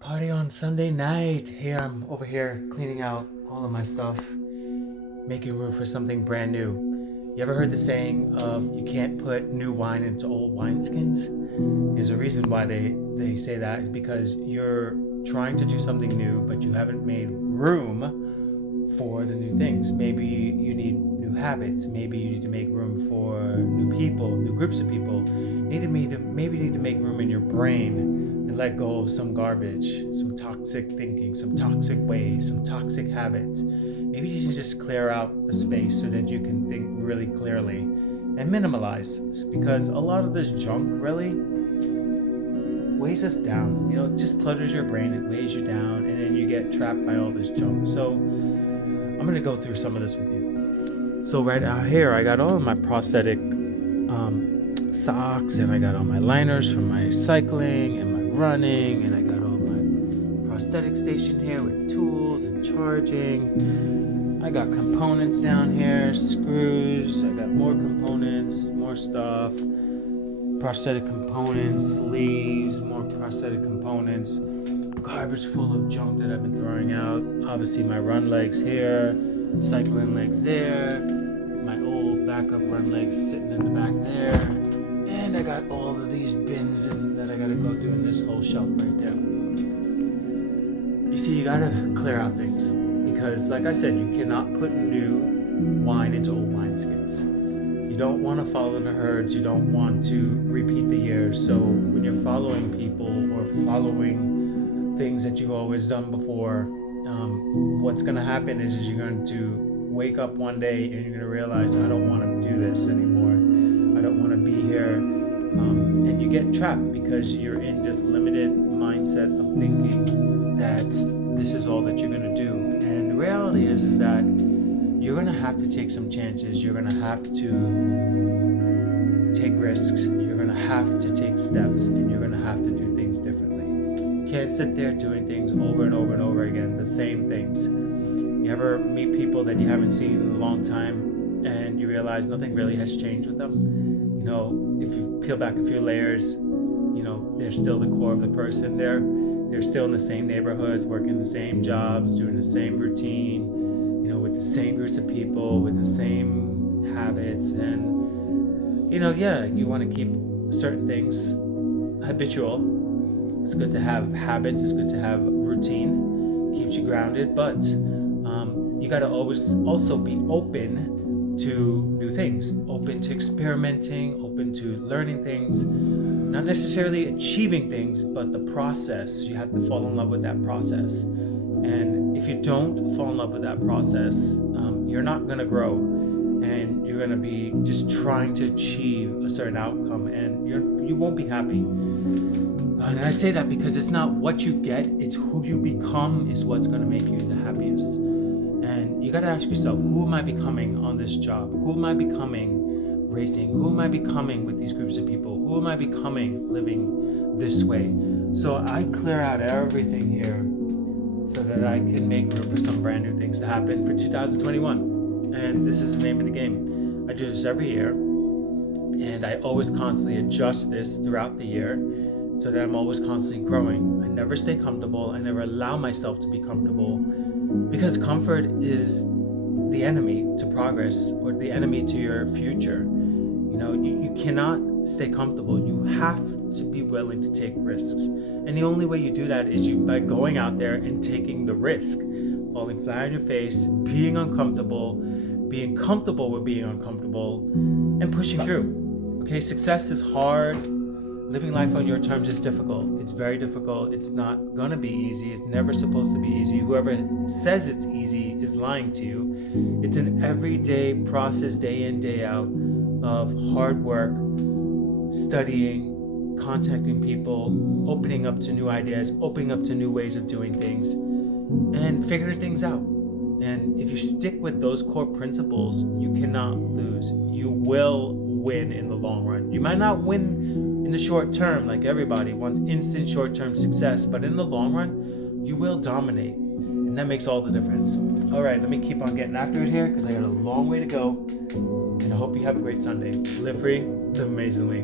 Party on Sunday night. Here I'm over here cleaning out all of my stuff, making room for something brand new. You ever heard the saying of you can't put new wine into old wineskins? There's a reason why they say that is because you're trying to do something new, but you haven't made room for the new things. Maybe you need new habits. Maybe you need to make room for new people, new groups of people. Maybe you need to make room in your brain and let go of some garbage, some toxic thinking, some toxic ways, some toxic habits. Maybe you should just clear out the space so that you can think really clearly and minimalize, because a lot of this junk really weighs us down. You know, it just clutters your brain, it weighs you down, and then you get trapped by all this junk. So I'm gonna go through some of this with you. So right out here, I got all of my prosthetic socks, and I got all my liners from my cycling and my running, and I got all my prosthetic station here with tools and charging. I got components down here, screws. I got more components, more stuff. Prosthetic components, sleeves, more prosthetic components. Garbage full of junk that I've been throwing out. Obviously my run legs here, cycling legs there, my old backup run legs sitting in the back there. And I got all of these bins that I gotta go through in this whole shelf right there. You see, you gotta clear out things because, like I said, you cannot put new wine into old wineskins. You don't want to follow the herds. You don't want to repeat the years. So when you're following people or following things that you've always done before, what's going to happen is you're going to wake up one day and you're going to realize, I don't want to do this anymore. I don't want to be here. And you get trapped because you're in this limited mindset of thinking that this is all that you're going to do. And the reality is that you're going to have to take some chances. You're going to have to take risks. You're going to have to take steps, and you're going to have to do things differently. You can't sit there doing things over and over and over again, the same things. You ever meet people that you haven't seen in a long time and you realize nothing really has changed with them? You know, if you peel back a few layers, you know, they're still the core of the person there. They're still in the same neighborhoods, working the same jobs, doing the same routine, you know, with the same groups of people, with the same habits. And, you know, yeah, you want to keep certain things habitual. It's good to have habits. It's good to have routine. Keeps you grounded. But you got to always also be open to new things, open to experimenting, open to learning things, not necessarily achieving things, but the process. You have to fall in love with that process. And if you don't fall in love with that process, you're not going to grow, and you're going to be just trying to achieve a certain outcome, and you won't be happy. And I say that because it's not what you get, it's who you become is what's going to make you the happiest. And you got to ask yourself, who am I becoming on this job? Who am I becoming racing? Who am I becoming with these groups of people? Who am I becoming living this way? So I clear out everything here so that I can make room for some brand new things to happen for 2021. And this is the name of the game. I do this every year, and I always constantly adjust this throughout the year so that I'm always constantly growing. I never stay comfortable. I never allow myself to be comfortable, because comfort is the enemy to progress, or the enemy to your future. You know, you cannot stay comfortable. You have to be willing to take risks. And the only way you do that is by going out there and taking the risk, falling flat on your face, being uncomfortable, being comfortable with being uncomfortable, and pushing through. Okay, success is hard. Living life on your terms is difficult. It's very difficult. It's not gonna be easy. It's never supposed to be easy. Whoever says it's easy is lying to you. It's an everyday process, day in, day out, of hard work, studying, contacting people, opening up to new ideas, opening up to new ways of doing things, and figuring things out. And if you stick with those core principles, you cannot lose. You will win in the long run. You might not win in the short term, like everybody wants instant short-term success, but in the long run, you will dominate. And that makes all the difference. All right, let me keep on getting after it here because I got a long way to go. And I hope you have a great Sunday. Live free, live amazingly.